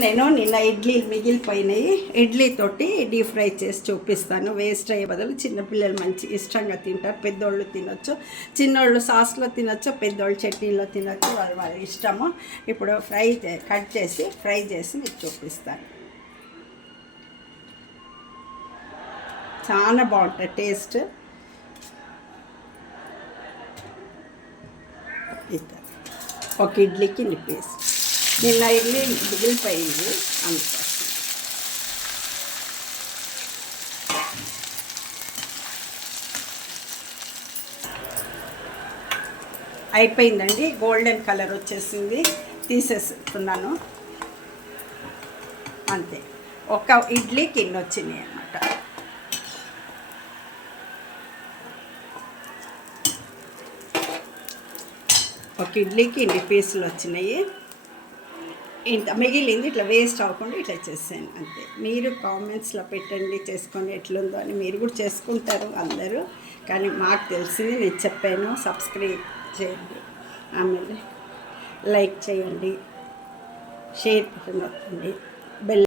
నేను నిన్న ఇడ్లీలు మిగిలిపోయినాయి. ఇడ్లీతోటి డీప్ ఫ్రై చేసి చూపిస్తాను. వేస్ట్ అయ్యే బదులు చిన్నపిల్లలు మంచి ఇష్టంగా తింటారు. పెద్దోళ్ళు తినొచ్చు, చిన్నోళ్ళు సాస్లో తినొచ్చు, పెద్దోళ్ళు చట్నీలో తినొచ్చు, వాళ్ళ ఇష్టము. ఇప్పుడు కట్ చేసి ఫ్రై చేసి మీకు చూపిస్తాను. చాలా బాగుంటుంది టేస్ట్. ఒక ఇడ్లీకి నిప్పేసి నిన్న ఇడ్లీ మిగిలిపోయింది అందుకోసం. అయిపోయిందండి, గోల్డెన్ కలర్ వచ్చేసింది. తీసేస్తున్నాను అంతే. ఒక ఇడ్లీకి ఇన్ని వచ్చినాయి అన్నమాట. ఒక ఇడ్లీకి ఇన్ని పీసులు వచ్చినాయి. ఇంత మిగిలింది ఇట్లా వేస్ట్ అవ్వకుండా ఇట్లా చేసాను అంతే. మీరు కామెంట్స్లో పెట్టండి చేసుకొని ఎట్లుందో అని. మీరు కూడా చేసుకుంటారు అందరూ, కానీ మాకు తెలిసింది నేను చెప్పాను. సబ్స్క్రైబ్ చేయండి, ఆమె లైక్ చేయండి, షేర్ బటన్ నొక్కండి, బెల్